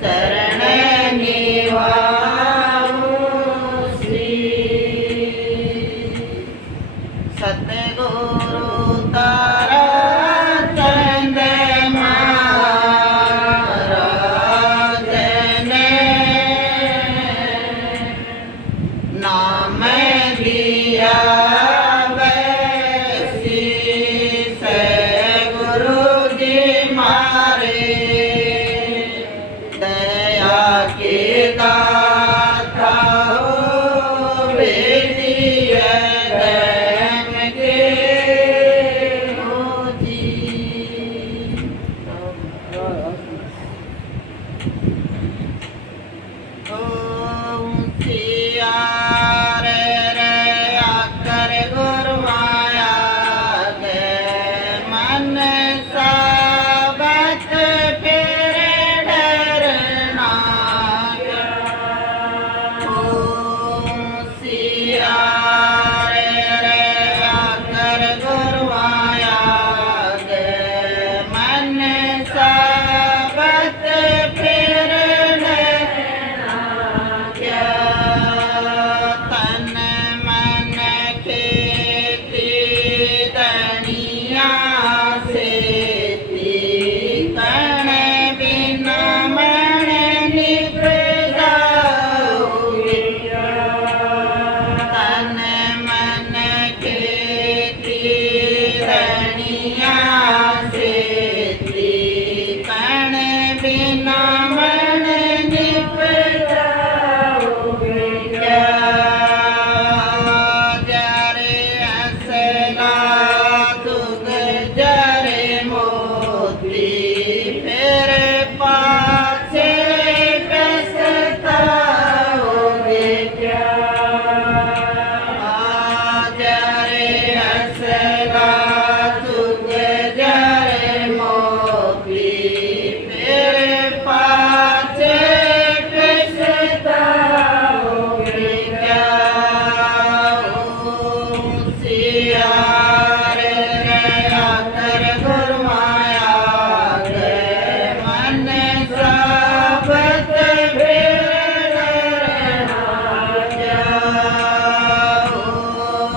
चरण निभाऊं श्री सतगुरु तारा चंद महाराज ने नाम दिया वैसी से गुरु जी मारे दया के दाता हो बेदिए धर्म के हो जी। ओम सिया रे रे आकर गुरु माया के मन साबत तेरे डरना क्या। ओम सिया रे रे आकर गुरु माया के मन साबत तेरे डरना क्या। तन मन खेती दनिया से कण बिना मन निपजाओगे। तन मन खेती दनिया से कण बिना मन निपजाओगे क्या। जरे असला दुग जरे मोती फिर पासे पछताओगे क्या। जरे असला दुग जरे मोती फिर पासे पछताओगे क्या। ओम सिया रे रे आकर गुरु माया के मन साबत फिर डरना क्या। ओम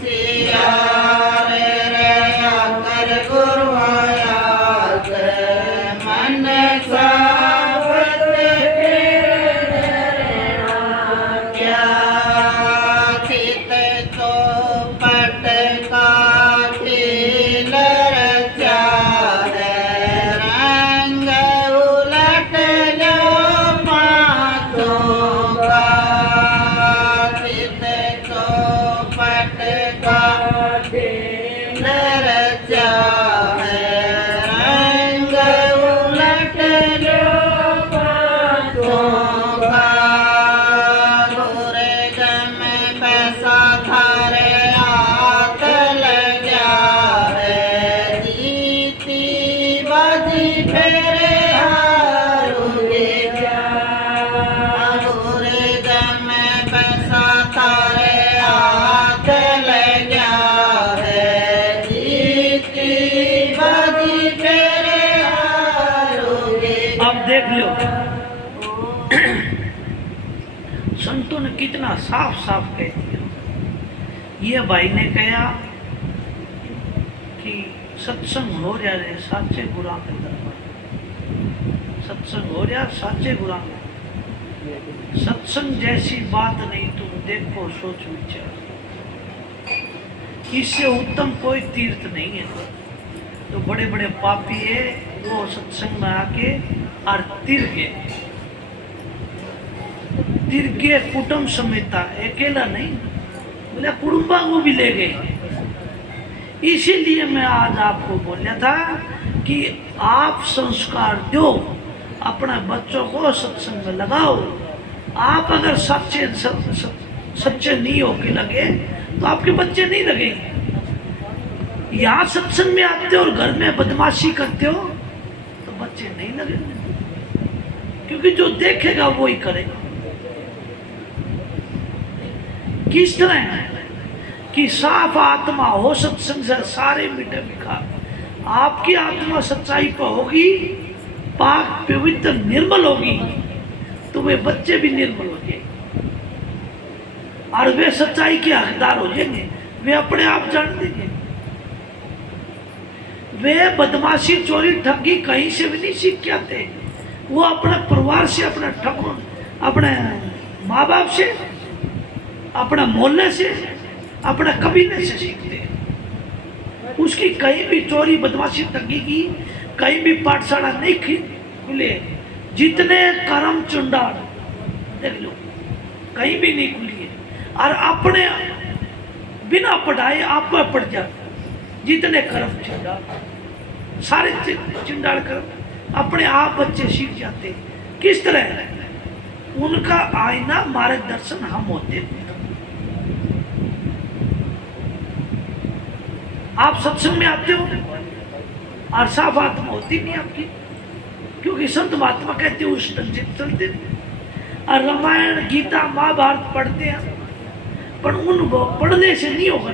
सिया रे रे आकर गुरु माया के मन साबत फिर डरना क्या। चित तो पट का खिलर चाहे रंग उलट लो पाँचों का। चित तो पट का खिलर चाहे रंग उलट लो पाँचों का। गुरग में पैसा थारे हाथ लगा है जीती बाजी फेरे हारोगे क्या। गुरग में पैसा थारे हाथ लगा है जीती बाजी फेरे हारोगे। अब देख लो संतों ने कितना साफ साफ कह दिया। ये भाई ने कहा कि सत्संग हो जाए साचे गुरा के दरबार। सत्संग हो जाए साचे गुरा में। सत्संग जैसी बात नहीं, तुम देखो सोच विचार। इससे उत्तम कोई तीर्थ नहीं है। तो बड़े बड़े पापी है वो सत्संग में आके और तिरके कुटुंब समेता, अकेला नहीं, बोले कुटुंबा को भी ले गए। इसीलिए मैं आज आपको बोला था कि आप संस्कार दो, अपने बच्चों को सत्संग में लगाओ। आप अगर सच्चे नहीं होके लगे तो आपके बच्चे नहीं लगेंगे। यहाँ सत्संग में आते हो और घर में बदमाशी करते हो तो बच्चे नहीं लगेंगे, क्योंकि जो देखेगा वो ही करेगा। किस तरह कि साफ आत्मा हो सत्संग से सारे मिटे बिखा। आपकी आत्मा सच्चाई पर होगी पाक पवित्र निर्मल होगी तो वे बच्चे भी निर्मल हो जाएंगे और वे सच्चाई के हकदार हो जाएंगे। वे अपने आप जान देंगे। वे बदमाशी चोरी ठगी कहीं से भी नहीं सीख के आते। वो अपने परिवार से, अपने ठगों, अपने माँ बाप से, अपने मोहल्ले से, अपने कबीले से सीखते हैं। उसकी कहीं भी चोरी बदमाशी ठगी की कहीं भी पाठशाला नहीं खुले। जितने कर्म चुंडाल देख लो कहीं भी नहीं खुली है। और अपने बिना पढ़ाए आप पर पड़ जाते जितने कर्म चुंडाल, सारे चुंडाल कर्म अपने आप बच्चे सीख जाते। किस तरह? उनका आईना मार्गदर्शन हम होते हैं। आप सत्संग में आते हो और साफ आत्मा होती नहीं आपकी, क्योंकि संत महात्मा कहते हैं उस ढंग से चलते। और रामायण गीता महाभारत पढ़ते हैं, पर उनको पढ़ने से नहीं होगा,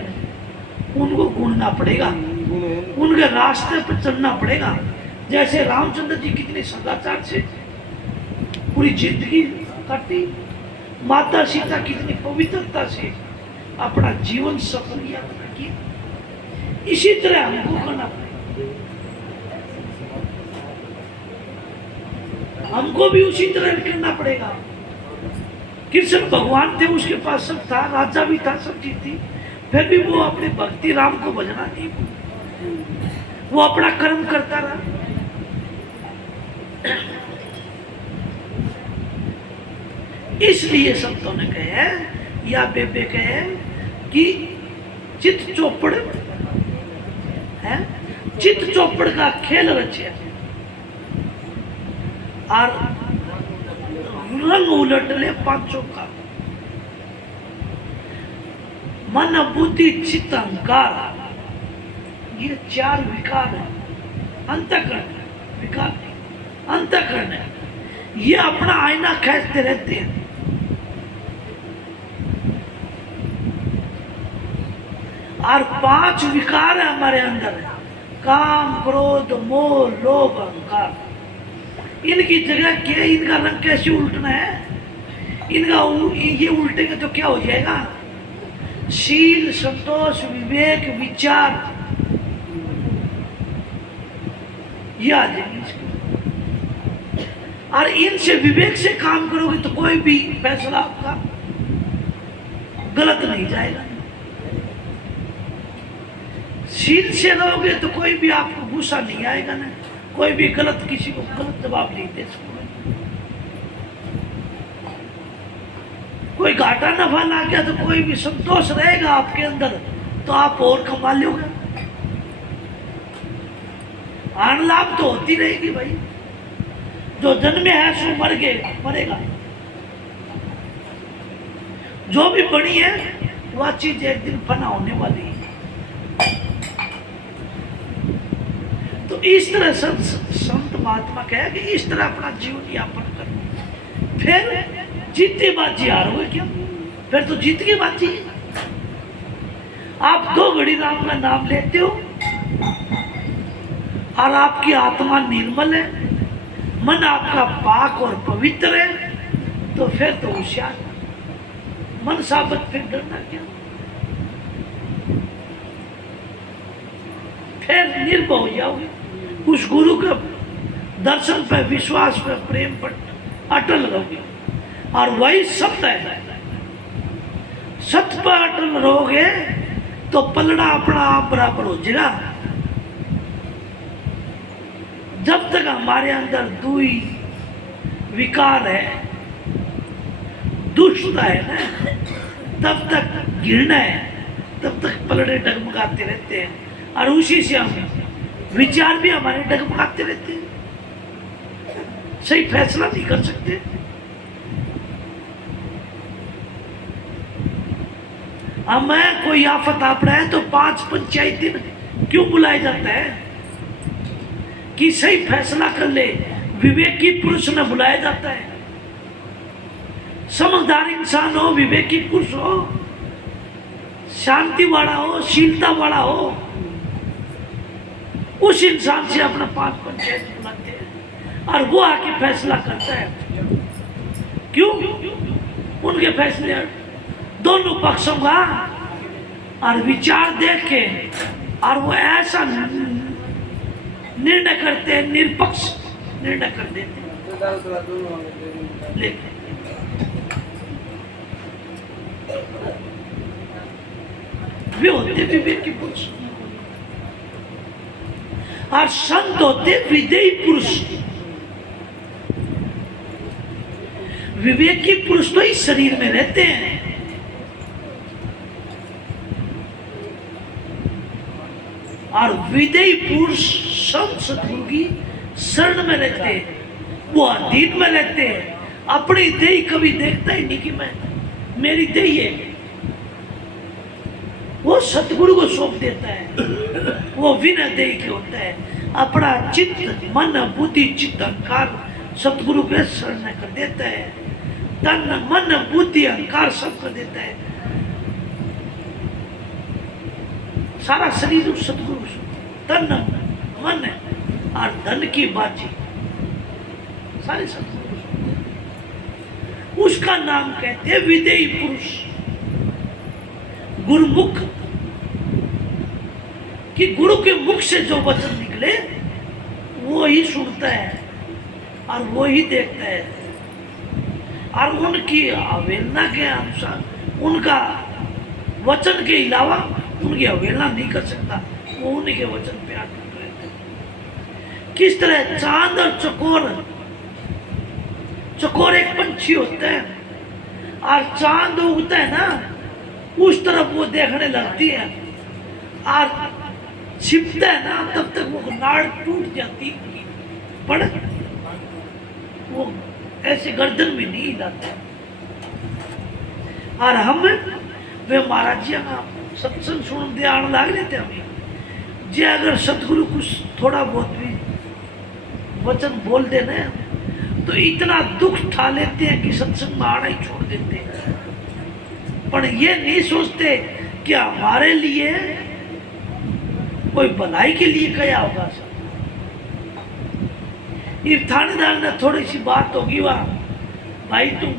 उनको ढूंढना पड़ेगा, उनके रास्ते पर चलना पड़ेगा। जैसे रामचंद्र जी कितने सदाचार से पूरी जिंदगी काटी, माता सीता कितनी पवित्रता से अपना जीवन सफल किया, इसी तरह हमको करना पड़ेगा। हमको भी उसी तरह करना पड़ेगा। कृष्ण भगवान थे, उसके पास सब था, राजा भी था, सब चीज थी, फिर भी वो अपने भक्ति राम को भजना नहीं, वो अपना कर्म करता रहा। इसलिए संतों ने कहे या बेबे कहे कि चित चौपड़ है, चित चौपड़ का खेल रचे और रंग उलट ले पांचों का। मन बुद्धि चित्त अहंकार, ये चार विकार है। अंतःकरण विकार नहीं, अंतःकरण है। ये अपना आईना खींचते रहते हैं। और पांच विकार है हमारे अंदर, काम क्रोध मोह लोभ अहंकार। इनकी जगह क्या, इनका रंग कैसे उल्टना है? इनका ये उल्टेंगे तो क्या हो जाएगा? शील संतोष विवेक विचार ये आ जाएंगे। और इनसे विवेक से काम करोगे तो कोई भी फैसला आपका गलत नहीं जाएगा। शील से रहोगे तो कोई भी आपको गुस्सा नहीं आएगा ना, कोई भी गलत किसी को गलत जवाब नहीं दे सकता। कोई घाटा नफा ना गया तो कोई भी संतोष रहेगा आपके अंदर, तो आप और कमा लोगे। आन लाभ तो होती रहेगी भाई। जो जन्मे है सो मर गए, मरेगा। जो भी बनी है वह चीज एक दिन फना होने वाली है। तो इस तरह संत महात्मा कहे कि इस तरह अपना जीवन यापन करो, फिर जीते बाजी हारोगे क्या? फिर तो जीत के बाजी। आप 2 घड़ी राम का नाम लेते हो और आपकी आत्मा निर्मल है, मन आपका पाक और पवित्र है, तो फिर तो होशियार मन साबित, फिर डरना क्या? फिर निर्भय हो जाओगे। उस गुरु के दर्शन पर, विश्वास पर, प्रेम पर अटल रहोगे। और वही सत्य है। सत्य पर अटल रहोगे तो पलड़ा अपना आप बराबर हो जाएगा। जब तक हमारे अंदर दुई विकार है, दुष्टता है ना, तब तक घृणा है, तब तक पलड़े डगमगाते रहते हैं। और उसी से हम विचार भी हमारे डगमगाते रहते हैं, सही फैसला नहीं कर सकते। हमें कोई आफत आ पड़ा है तो 5 पंचायत दिन क्यों बुलाया जाता है? कि सही फैसला कर ले, विवेकी पुरुष न बुलाया जाता है। समझदार इंसान हो, विवेकी पुरुष हो, शांति वाला हो, शीलता वाला हो, उस इंसान से अपना 5 पंचायत बुलाते हैं। और वो आके फैसला करता है। क्यों? उनके फैसले दोनों पक्षों का और विचार देख के और वो ऐसा निर्णय करते हैं, निष्पक्ष निर्णय कर देते हैं। लेकिन वे होते विवेकी पुरुष और संत होते विदेही पुरुष। विवेकी पुरुष तो इस शरीर में रहते हैं और विदेही पुरुष संत सतगुरु की शरण में रहते हैं, वो अधीन में रहते हैं। अपनी देही कभी देखता ही नहीं कि मैं मेरी देही है, वो सतगुरु को सौंप देता है। वो विनय देही के होता है, अपना चित्त मन बुद्धि चित्त अहंकार सतगुरु के शरण में कर देता है। तन मन बुद्धि अहंकार सब कर देता है। सारा शरीर उस सतगुरु तन मन और धन की बाजी सारे सतगुरु, उसका नाम कहते हैं विदेही पुरुष। गुरुमुख कि गुरु के मुख से जो वचन निकले वो ही सुनता है और वो ही देखता है और उनकी अवहेलना के अनुसार उनका वचन के अलावा उनकी अवहेलना नहीं कर सकता। वो उनके वचन पे अटूट रहते हैं। किस तरह चांद और चकोर एक पंछी होता है और चांद उगता है ना, उस तरफ वो देखने लगती है और छिपता है ना, तब तक वो नाड़ टूट जाती है, पर वो ऐसे गर्दन में नहीं हिलाता। और हम वे महाराज जी का सत्संग सुन दे आने लग लेते हमें जे अगर सतगुरु कुछ थोड़ा बहुत भी वचन बोल देना तो इतना दुख ठा लेते हैं कि सत्संग में आना ही छोड़ देते हैं। पर ये नहीं सोचते कि हमारे लिए कोई भलाई के लिए क्या होगा। ये थानेदार ने थोड़ी सी बात होगी वाह भाई तुम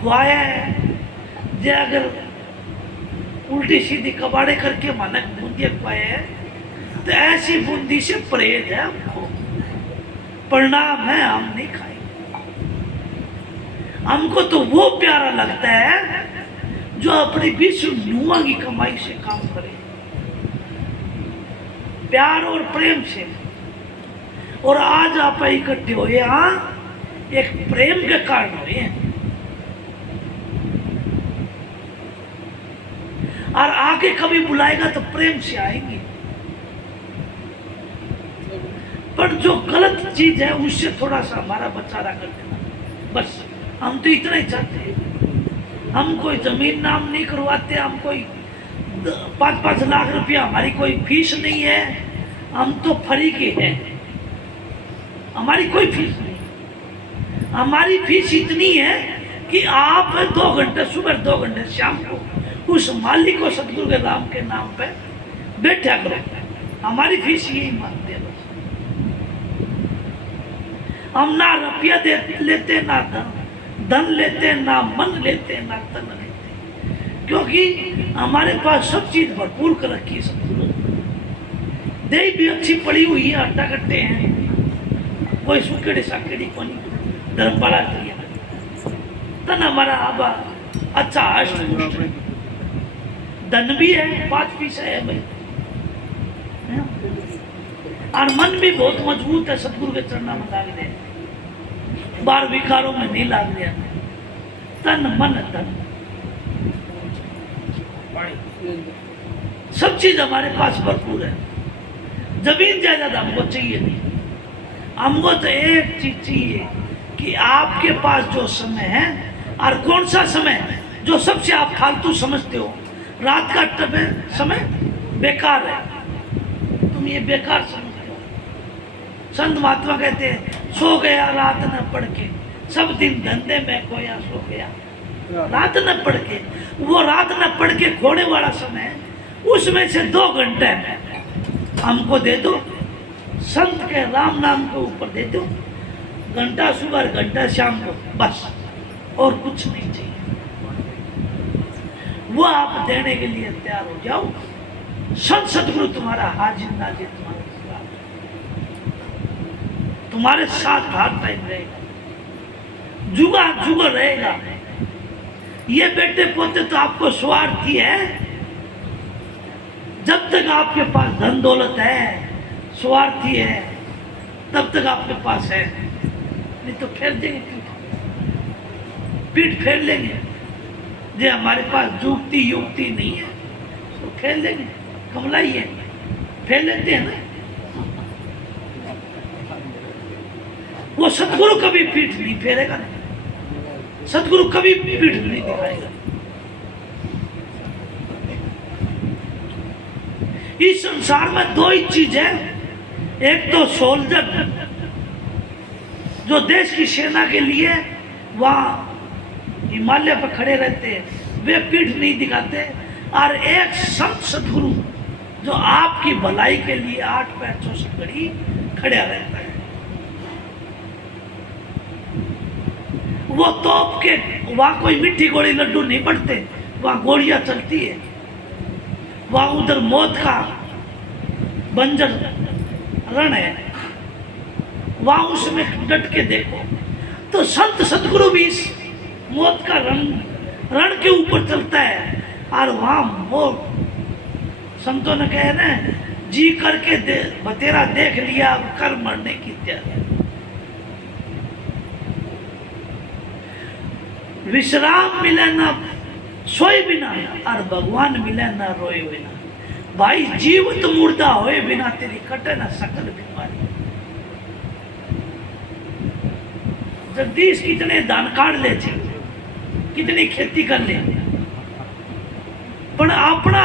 खुआया है जे अगर उल्टी सीधी कबाड़े करके मानक बूंदी खुआए है तो ऐसी बूंदी से परहेज है हमको, परिणाम है हम नहीं खाएंगे। हमको तो वो प्यारा लगता है जो अपनी विश्व नुआ की कमाई से काम करे, प्यार और प्रेम से। और आज आप इकट्ठे हुए यहाँ एक प्रेम के कारण हुए हैं और आगे कभी बुलाएगा तो प्रेम से आएंगे। पर जो गलत चीज है उससे थोड़ा सा हमारा बचारा कर देना, बस हम तो इतना ही चाहते हैं। हम कोई जमीन नाम नहीं करवाते, हम कोई 5-5 लाख रुपया हमारी कोई फीस नहीं है, हम तो फ्री के हैं, हमारी कोई फीस नहीं। हमारी फीस इतनी है कि आप 2 घंटे सुबह 2 घंटे शाम को उस मालिक को सतगुरु के राम के नाम पे बैठा करो। हमारी फीस यही मानते हैं बस। हम ना रुपया लेते ना धन लेते ना मन लेते ना तन लेते, क्योंकि हमारे पास सब चीज भरपूर कर रखी है सतगुरु। देही भी अच्छी पड़ी हुई है, अट्टा कट्टे हैं, कोई सुकेड़ी साकेड़ी को नहीं, धर्मपाला दिया। तन हमारा आबा अच्छा अष्ट धन भी है, 5 पैसा है भाई, और मन भी बहुत मजबूत है। सतगुरु के चरणों में लाग रहे, बार विकारों में नहीं लाग रहा। तन मन धन सब चीज हमारे पास भरपूर है। जमीन जायदाद हमको चाहिए नहीं, हमको तो एक चीज चाहिए कि आपके पास जो समय है, और कौन सा समय जो सबसे आप फालतू समझते हो, रात का समय बेकार है, तुम ये बेकार समझते हो। संत महात्मा कहते हैं सो गया रात न पढ़ के, सब दिन धंधे में खोया सो गया रात न पढ़ के। वो रात न पढ़ के खोने वाला समय, उसमें से 2 घंटे हमको दे दो, संत के राम नाम के ऊपर दे दो, घंटा सुबह घंटा शाम को, बस और कुछ नहीं चाहिए। वो आप देने के लिए तैयार हो जाओ, संत सदगुरु तुम्हारा हाजिर नाजिर तुम्हारे साथ हर टाइम रहेगा, जुगा जुगा रहेगा। ये बेटे पोते तो आपको स्वार्थी है, जब तक आपके पास धन दौलत है, स्वार्थी है, तब तक आपके पास है, नहीं तो फेर देंगे, पीठ फेर लेंगे। जो हमारे पास जुगती युक्ति नहीं है तो फेर लेंगे, कमलाई है, फेर लेते हैं ना। वो सतगुरु कभी पीठ नहीं फेरेगा, सतगुरु कभी पीठ नहीं दिखाएगा। इस संसार में दो ही चीज है, एक तो सोल्जर जो देश की सेना के लिए वहां हिमालय पर खड़े रहते हैं, वे पीठ नहीं दिखाते, और एक संत सदगुरु जो आपकी भलाई के लिए 8 पैर 64 घड़ी खड़ा रहता है। वो तोप के वहां कोई मीठी गोली लड्डू नहीं पड़ते, वहां गोलियां चलती है, वहां उधर मौत का बंजर रण है, वहां उसमें डट के देखो। तो संत सदगुरु भी इस मौत का रण के ऊपर चलता है, और वहां मौत, संतों ने कहे ना, जी करके तेरा देख लिया, अब कर मरने की तैयारी। विश्राम मिले ना सोए बिना, और भगवान मिले ना रोए बिना। भाई जीवित मुर्दा होए बिना तेरी कटे ना सकल बीमारी। जगदीश कितने दान काट ले, कितनी खेती कर ले, पर अपना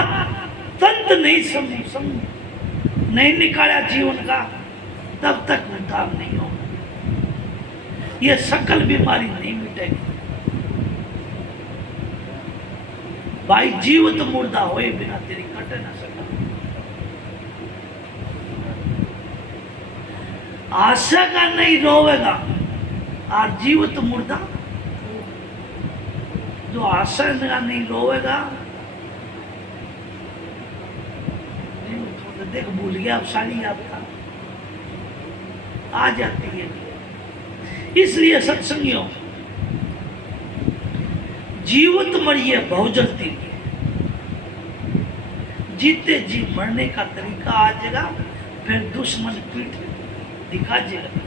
तंत्र नहीं नहीं निकाला जीवन का, तब तक उद्धार नहीं होगा। ये सकल बीमारी नहीं मिटेगी। भाई जीवित मुर्दा होए बिना तेरी कटे ना सकल। आशा का नहीं रोवेगा, और जीवित मुर्दा जो आशा का नहीं रोवेगा, देख भूल गया, अब साड़ी आपका आ जाती है। इसलिए सत्संगियों, जीवित मरिए बहुजल तीरिए, जीते जी मरने का तरीका आ जाएगा, फिर दुश्मन पीठ दिखा जाएगा,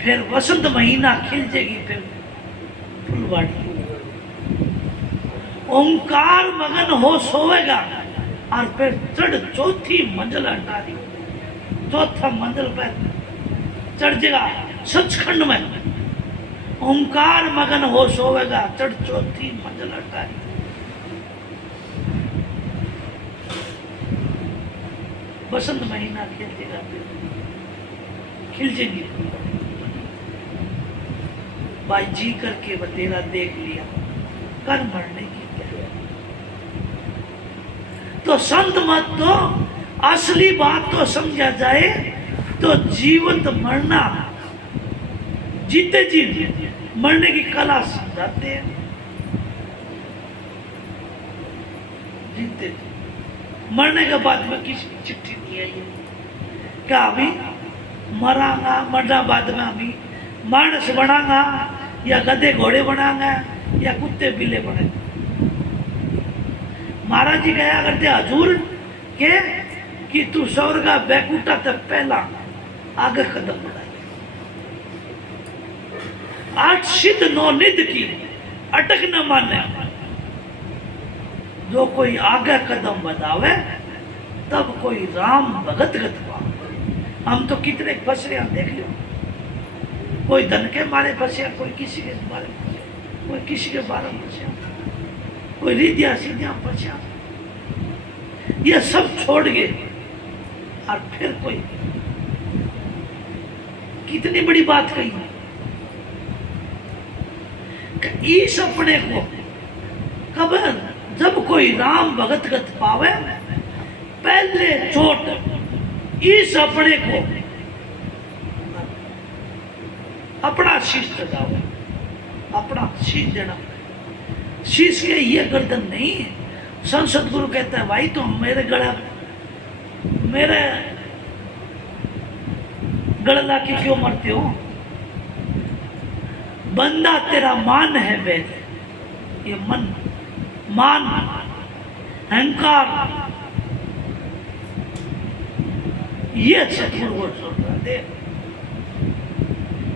फिर वसंत महीना खिल जाएगी, फिर फुलवाड़ी ओंकार मगन हो सोएगा, और फिर चढ़ चौथी मंजिल हटारी, चौथा मंजिल पर चढ़ जाएगा सचखंड में। ओंकार मगन हो सोएगा, चढ़ चौथी मंजिल हटारी। बसंत महीना खिल जाएगा, खिल जाएगी। भाई जी करके बतेरा देख लिया, कर मरने की क्या। तो संत मत तो असली बात तो समझा जाए तो जीवंत मरना, जीते जी मरने की कला समझाते हैं। जीते मरने के बाद में किसी की चिट्ठी नहीं आई है, क्या अभी मरांगा, मरना बाद में अभी मानस बनांगा, या गधे घोड़े बनांगा, या कुत्ते बिल्ले बनेंगे। महाराज जी कहा करते हजूर के कि तू स्वर्ग बैकुंठा तक पहला आगे कदम बढ़ाए। 8 सिद्ध 9 निध की अटक न माने, जो कोई आगे कदम बढ़ावे तब कोई राम भगत गत पावे। हम तो कितने फंसे देख लो, कोई धन के मारे फंसे, कोई किसी के मारे फंसे, कोई किसी के बारे में फंसे, कोई रिद्या सीधिया फंसा। ये सब छोड़ गए, और फिर कोई कितनी बड़ी बात कही, इस अपने को कब जब कोई राम भगत गत पावे, पहले चोट इस अपने को अपना शीश लगाओ, अपना शीश देना। शीश के ये गर्दन नहीं है। संसद गुरु कहता है भाई तुम मेरे गला ला के क्यों मरते हो? बंदा तेरा मान है वेद, ये मन, मान, अहंकार, ये सतगुरु को छोड़ दे,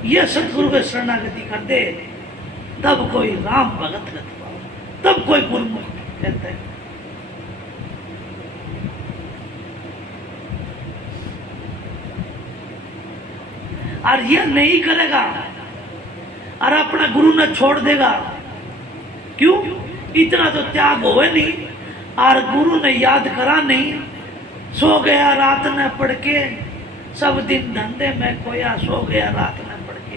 ये सतगुरु को शरणागति कर दे, तब कोई राम भगत कर पाओ, तब कोई गुरुमुख कहते हैं। और ये नहीं करेगा और अपना गुरु ने छोड़ देगा, क्यों? इतना तो त्याग होवे नहीं, और गुरु ने याद करा नहीं, सो गया रात ने पढ़ के, सब दिन धंधे में खोया, सो गया रात ने पढ़ के,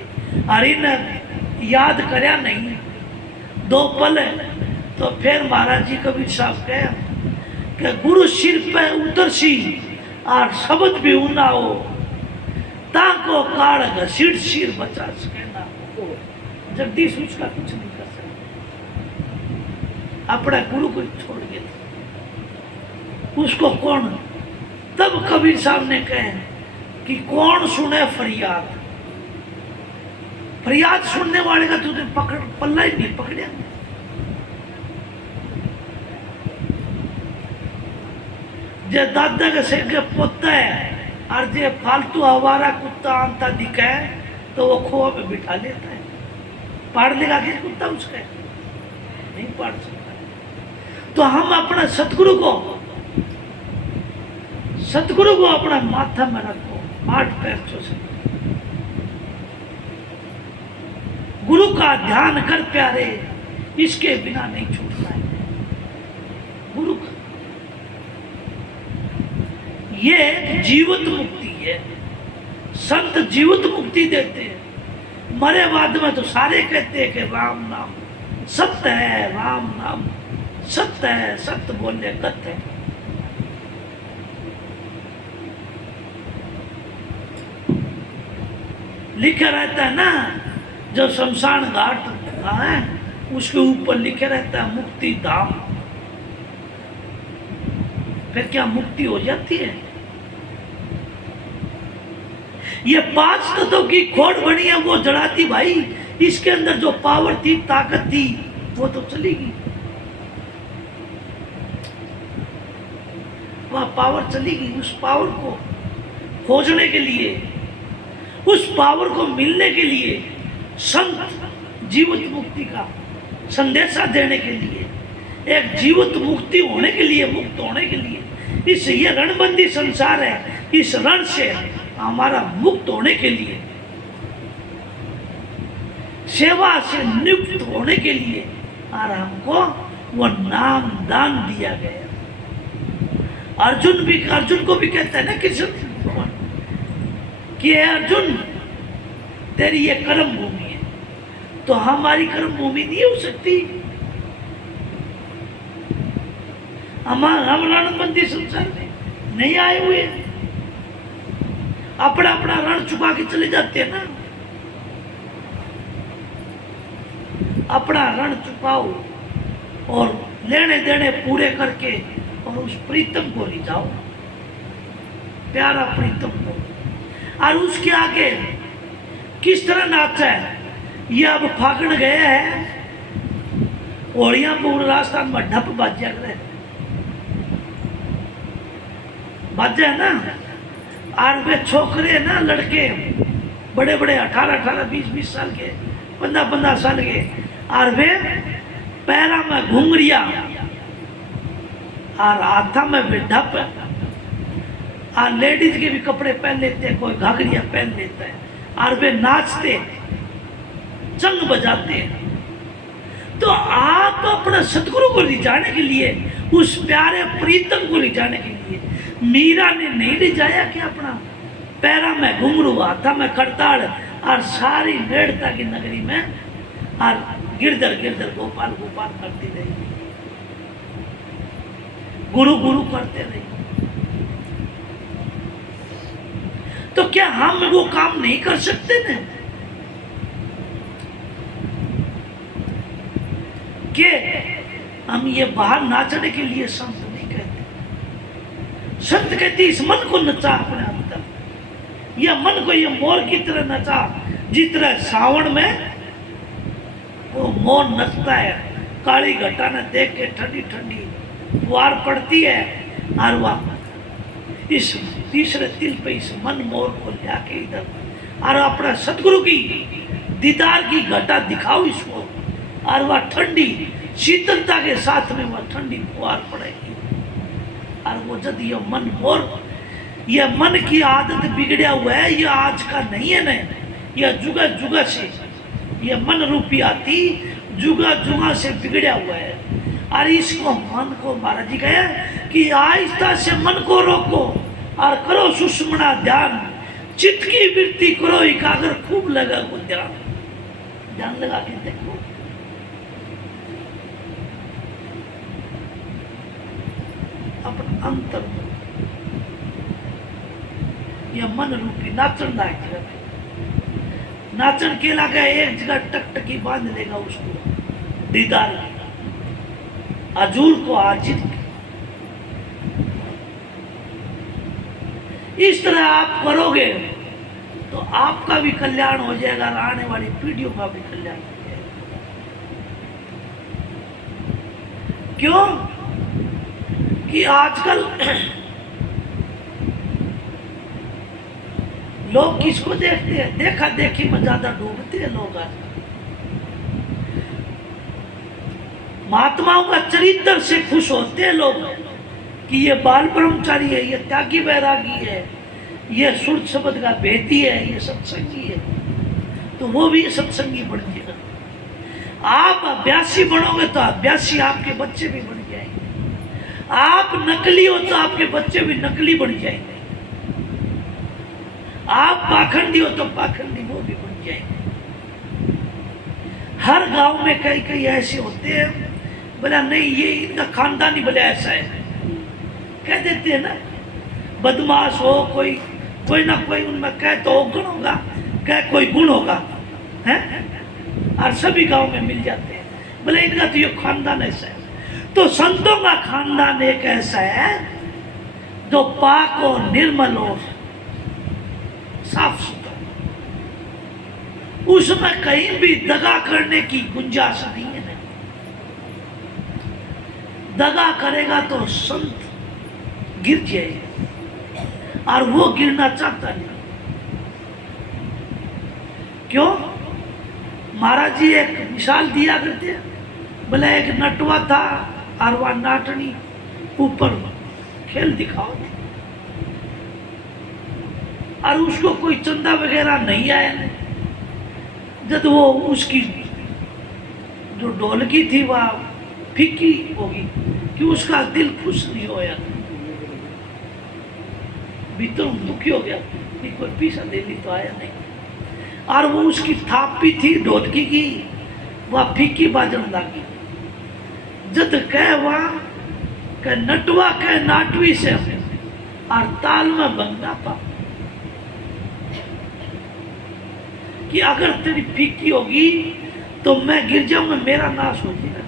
और इन्हें याद करया नहीं, दो पल तो फिर महाराज जी कबीर साहब कहे कि गुरु सिर पे उतर सी और शब्द भी ऊना हो, ताको काड़ घसीट सिर बचा सके ना। जगदीश उसका कुछ नहीं कर सकता, अपना गुरु को छोड़ गया, उसको कौन? तब कबीर साहब ने कहे कि कौन सुने फरियाद, फरियाद सुनने वाले का तुझे पकड़ पल्ला ही नहीं पकड़िया। जे दादा के सिर के पोता है और जे फालतू आवारा कुत्ता आंता दिखा है तो वो खोआ पे बिठा लेता है, पाड़ लेगा क्या कुत्ता उसका? नहीं पाड़ सकता। तो हम अपना सतगुरु को अपना माथा में रखो, 8 पैर से गुरु का ध्यान कर प्यारे, इसके बिना नहीं छूटना है गुरु का। ये जीवित मुक्ति है, संत जीवित मुक्ति देते हैं। मरे बाद में तो सारे कहते हैं कि राम नाम सत्य है, राम नाम सत्य है, सत्य बोले कत्य है। लिखे रहता है ना, जो शमशान घाट है उसके ऊपर लिखे रहता है मुक्ति धाम। फिर क्या मुक्ति हो जाती है? ये 5 तत्वों की खोड़ बनी है, वो जड़ाती भाई, इसके अंदर जो पावर थी, ताकत थी, वो तो चलेगी, वह पावर चलेगी। उस पावर को खोजने के लिए, उस पावर को मिलने के लिए, संत जीवित मुक्ति का संदेशा देने के लिए, एक जीवित मुक्ति होने के लिए, मुक्त होने के लिए, इस ये रणबंदी संसार है, इस रण से हमारा मुक्त होने के लिए, सेवा से नियुक्त होने के लिए, और हमको वो नाम दान दिया गया। अर्जुन को भी कहता है ना कृष्ण कि अर्जुन तेरी ये कर्म भूमि है, तो हमारी कर्म भूमि नहीं हो सकती। हम रणबंदी संसार में नहीं आए हुए, अपना अपना रण चुका के चले जाते हैं ना। अपना रण चुकाओ और लेने देने पूरे करके और उस प्रीतम को ले जाओ, प्यारा प्रीतम को। और उसके आगे किस तरह नाचा है? ये अब फागण गया है, होलियां पूरे राजस्थान में ढप बाजा करे, बाजा है ना। और वे छोकरे ना, लड़के बड़े बड़े 18-18, 20-20 साल के, 15-15 साल के, और वे पैरा में घुंघरिया और हाथा में भी ढप, और लेडीज के भी कपड़े पहन लेते हैं, कोई घाघरिया पहन लेता है, और वे नाचते, चंग बजाते हैं। तो आप अपना सतगुरु को ले जाने के लिए, उस प्यारे प्रीतम को ले जाने के लिए, मीरा ने नहीं ले जाया कि अपना पैरा में घुंघरू, हाथा में खड़ताड़, और सारी नेड़ता की नगरी में और गिरधर गिरधर गोपाल गोपाल करती रही, गुरु गुरु करते रही। तो क्या हम वो काम नहीं कर सकते न? कि हम ये बाहर नाचने के लिए संत नहीं कहते। संत कहते इस मन को नचा अपने अंदर। यह मन को ये मोर की तरह नचा, जिस तरह सावन में वो मोर नचता है, काली घटा ने देख के ठंडी ठंडी फुहार पड़ती है, और वह इस तीसरे तिल पे इस मन मोर को लेके इधर और अपना सतगुरु की दीदार की घटा दिखाओ इसको, और वह ठंडी शीतलता के साथ में वह ठंडी फुहार पड़ेगी। और वो जब ये मन मोर, यह मन की आदत बिगड़ा हुआ है, यह आज का नहीं है न, यह जुगा जुगा से, यह मन रूपी आती जुगा जुगा से बिगड़ा हुआ है। और इसको मन को महाराज जी कहे कि आहिस्ता से मन को रोको और करो सुषमना ध्यान, चित्त की वृत्ति करो एकाग्र, खूब लगा वो ध्यान लगा के देखो। अपन अंतर यह मन रूपी नाचन लायक है। नाचन के लगा एक जगह टकटकी बांध लेगा उसको दीदार की, अजूर को आजिर। इस तरह आप करोगे तो आपका भी कल्याण हो जाएगा और आने वाली पीढ़ियों का भी कल्याण हो जाएगा। क्यों कि आजकल लोग किसको देखते हैं? देखा देखी में ज्यादा डूबते हैं लोग आजकल। महात्माओं का चरित्र से खुश होते हैं लोग कि ये बाल ब्रह्मचारी है, ये त्यागी वैरागी है, ये सुर शब्द का भेदी है, ये सत्संगी है, तो वो भी सत्संगी बन जाएगा। आप अभ्यासी बनोगे तो अभ्यासी आपके बच्चे भी बन जाएंगे। आप नकली हो तो आपके बच्चे भी नकली बन जाएंगे। आप पाखंडी हो तो पाखंडी वो भी बन जाएंगे। हर गांव में कई कई ऐसे होते हैं, बोला नहीं ये इनका खानदानी बोले ऐसा है, कह देते हैं ना। बदमाश हो कोई ना कोई उनमें कह तो गुण होगा, कह कोई गुण होगा है, और सभी गांव में मिल जाते हैं। बोले इनका तो ये खानदान ऐसा है। तो संतों का खानदान एक ऐसा है जो पाक और निर्मल और साफ सुथरा, उसमें कहीं भी दगा करने की गुंजाइश नहीं है। दगा करेगा तो संत गिर जाएगा, और वो गिरना चाहता नहीं। क्यों? महाराज जी एक मिसाल दिया करते हैं, बोले एक नटवा था और वह नाटनी ऊपर खेल दिखाओ थी, और उसको कोई चंदा वगैरह नहीं आया नहीं। जब वो उसकी जो ढोलकी थी वह फीकी होगी कि उसका दिल खुश नहीं होया, भीतर दुखी हो गया कि कोई पैसा देने तो आया नहीं। और वो उसकी थाप भी थी ढोलकी की, वह फीकी बाजन लगी। जद कह वह कह नटवा कह नाटवी से और ताल में बंगा पा कि अगर तेरी फीकी होगी तो मैं गिर जाऊंगा, मेरा नाश हो जाएगा।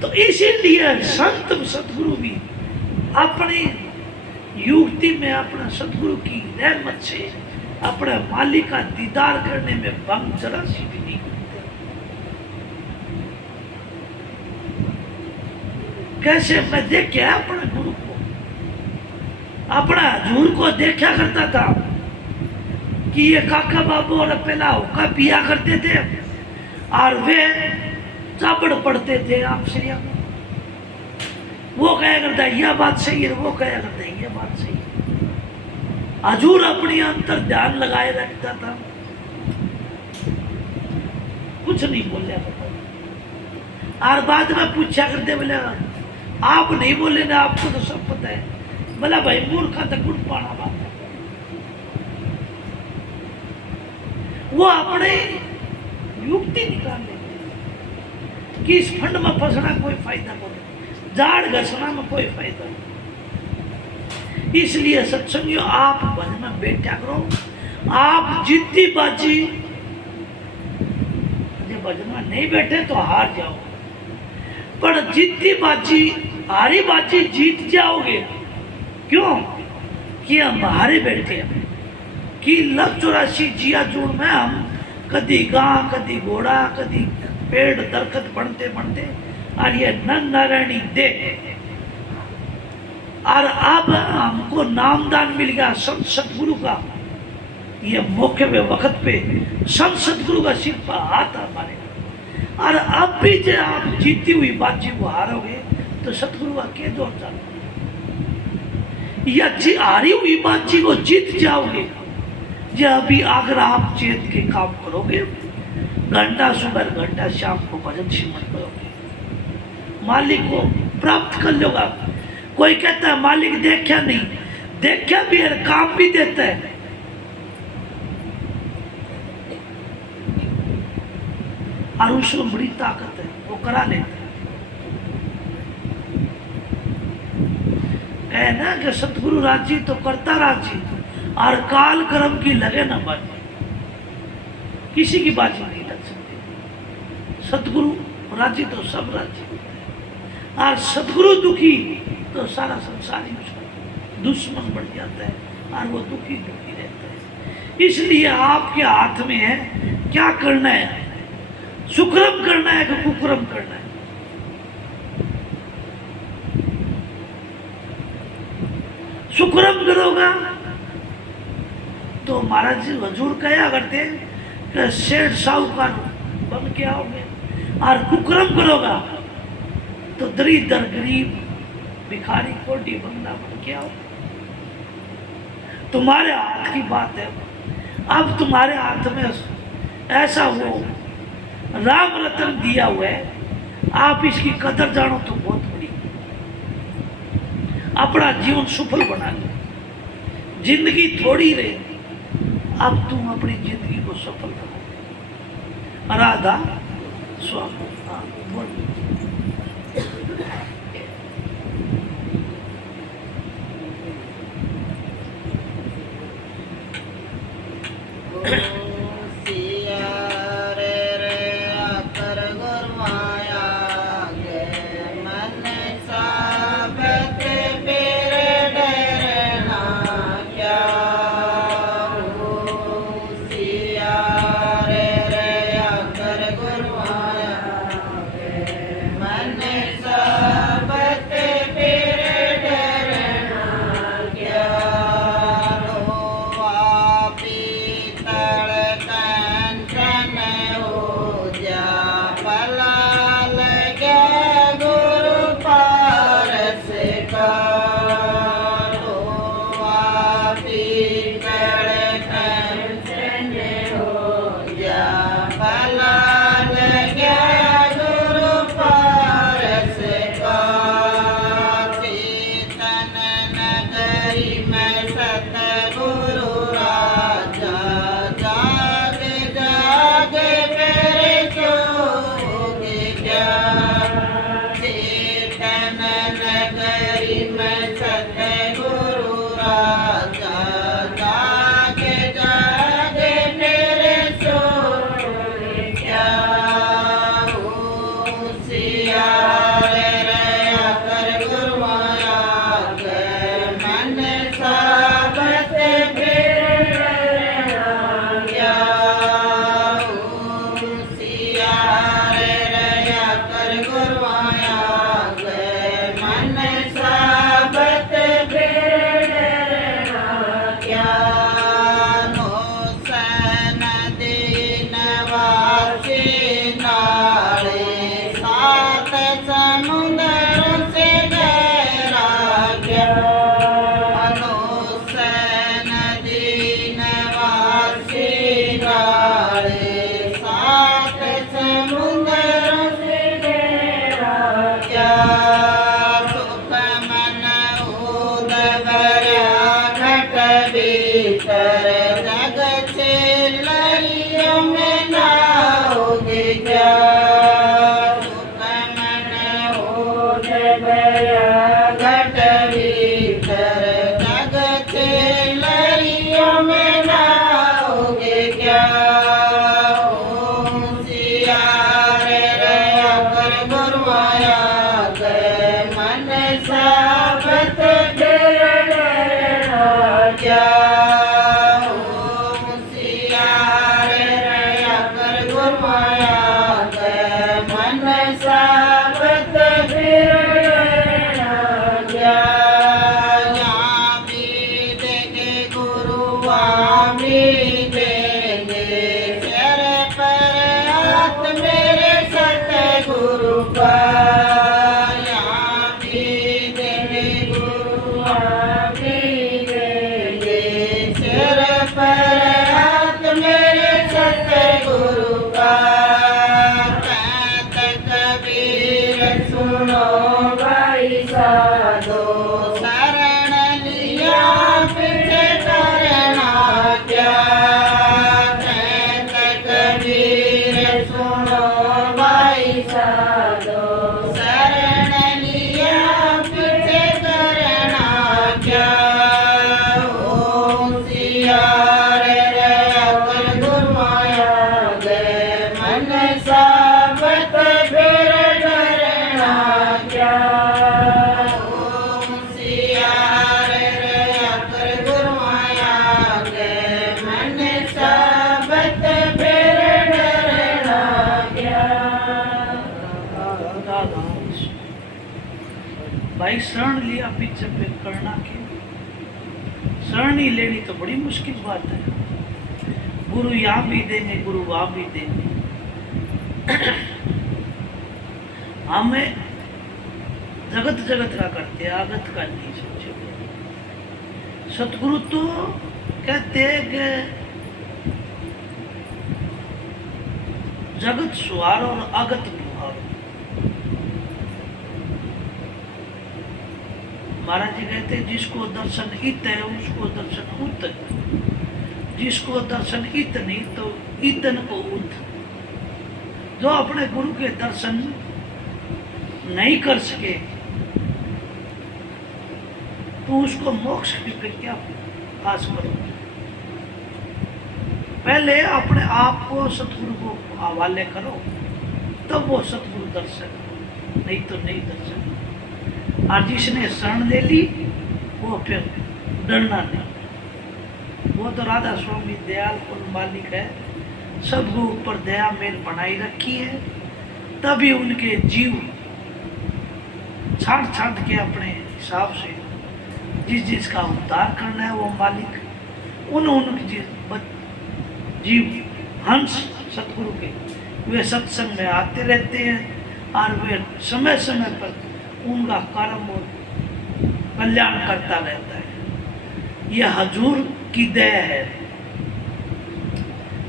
तो इसीलिए संत सतगुरु भी अपनी युक्ति में अपना सतगुरु की रहमत से अपने मालिक का दीदार करने में भंग जरा सी भी नहीं करते। कैसे मैं देख अपने गुरु को, अपना हजूर को देखा करता था कि ये काका बाबू और पहला हुक्का पिया करते थे और वे चापड़ पड़ते थे आपसे। वो कहा करता है यह बात सही है, वो कहा करता है यह बात सही है। हजूर अपनी अंतर ध्यान लगाए रखता था, कुछ नहीं बोलिया करता। और बाद में पूछा करते, बोले आप नहीं बोले ना, आपको तो सब पता है। बोला भाई मूर्खा तो गुड़ पाना बात है। वो अपने युक्ति निकाल लेते कि इस फंड में फंसना कोई फायदा नहीं, जाड़ घसना में कोई फायदा नहीं। इसलिए सत्संगियों आप भजन में बैठा करो, आप जिद्दी बाजी भजन में नहीं बैठे तो हार जाओ, पर जीती बाजी हारी बाजी जीत जाओगे। क्यों कि हम हारे बैठे हैं कि लग 84 जिया जूड़ में हम कदी गां कदी घोड़ा कदी पेड़ दरखत बनते बनते और ये नर नारायणी दे, और अब हमको नामदान मिल गया संत सतगुरु का। ये मौके पे वक्त पे संत सतगुरु का सिर पर हाथ हमारे, और अब भी जब आप जीती हुई बाजी को हारोगे तो सतगुरु का क्या जोर चल, या हारी हुई बाजी को जीत जाओगे। जब अभी अगर आप चेत के काम करोगे, घंटा सुबह घंटा शाम को भजन सिमरन करोगे, मालिक को प्राप्त कर लोगा। कोई कहता है मालिक देखा नहीं, देखा भी है, काम भी देता है। और उसमें बड़ी ताकत है, वो करा लेता है। कहना कि सतगुरु राजी तो करता राजी, और काल कर्म की लगे ना बाजी, किसी की बाजी नहीं लग सकती। सतगुरु राजी तो सब राजी, और सतगुरु दुखी तो सारा संसार ही उसका दुश्मन बन जाता है, और वो दुखी दुखी रहता है। इसलिए आपके हाथ में है क्या करना है, सुक्रम करना है कि कुक्रम करना है। सुक्रम करोगा तो महाराज जी हजूर कहा करते कि सेठ साहूकार बन के आओगे, और कुक्रम करोगा तो दरिद्र गरीब भिखारी कोटी बंदा बन के आओ। तुम्हारे हाथ की बात है। अब तुम्हारे हाथ में ऐसा वो राम रतन दिया हुआ है, आप इसकी कदर जानो तो बहुत बड़ी, अपना जीवन सफल बना लो। जिंदगी थोड़ी रहे, अब तुम अपनी जिंदगी को सफल बनाओ। राधा स्वामी। हाँ बोल। भाई शरण लिया पीछे पे करना के शरण ही लेनी तो बड़ी मुश्किल बात है। गुरु यहाँ भी देंगे, गुरु वहाँ भी देंगे। हमें जगत जगत का करते आगत का नहीं सोचे। सतगुरु तो कहते हैं कि जगत सुहारो और आगत बुहारो। महाराज जी कहते हैं जिसको दर्शन इत है उसको दर्शन उत है, जिसको दर्शन इत नहीं तो ईतन को उत। जो अपने गुरु के दर्शन नहीं कर सके तो उसको मोक्ष की पे क्या आस करो। पहले अपने आप को सतगुरु को हवाले करो तब वो सतगुरु दर्शन, नहीं तो नहीं दर्शन। और जिसने शरण ले ली वो फिर डरना नहीं। वो तो राधा स्वामी दयाल कुल मालिक है, सबको ऊपर दया मेल बनाई रखी है, तभी उनके जीव छाट छाट के अपने हिसाब से जिस जिसका उद्धार करना है वो मालिक उनके जीव हंस सतगुरु के वे सत्संग में आते रहते हैं और वे समय समय पर उनका कर्म और कल्याण करता रहता है। यह हजूर की दया है।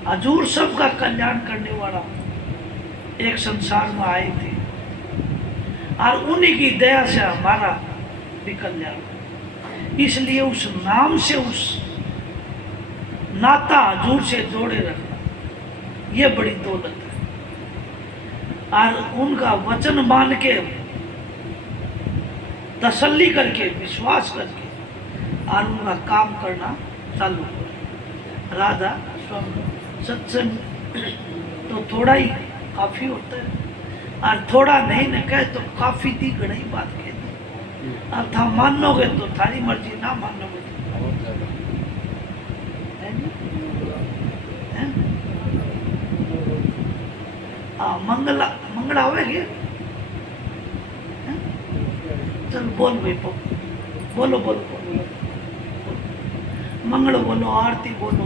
हजूर सबका कल्याण करने वाला एक संसार में आए थे और उन्हीं की दया से हमारा भी कल्याण। इसलिए उस नाम से उस नाता हजूर से जोड़े रखना ये बड़ी दौलत है। और उनका वचन मान के तसल्ली करके विश्वास करके और उनका काम करना चालू करो। राधा स्वामी सत्संग तो थोड़ा ही काफी होता है और थोड़ा नहीं न कहे तो काफी थी गढ़ी बात कह दी। अब था मानोगे तो थारी मर्जी, ना मानोगे तो मंगला मंगला होगी। चल बोल भाई बोलो बोलो बोलो मंगल बोलो, आरती बोलो,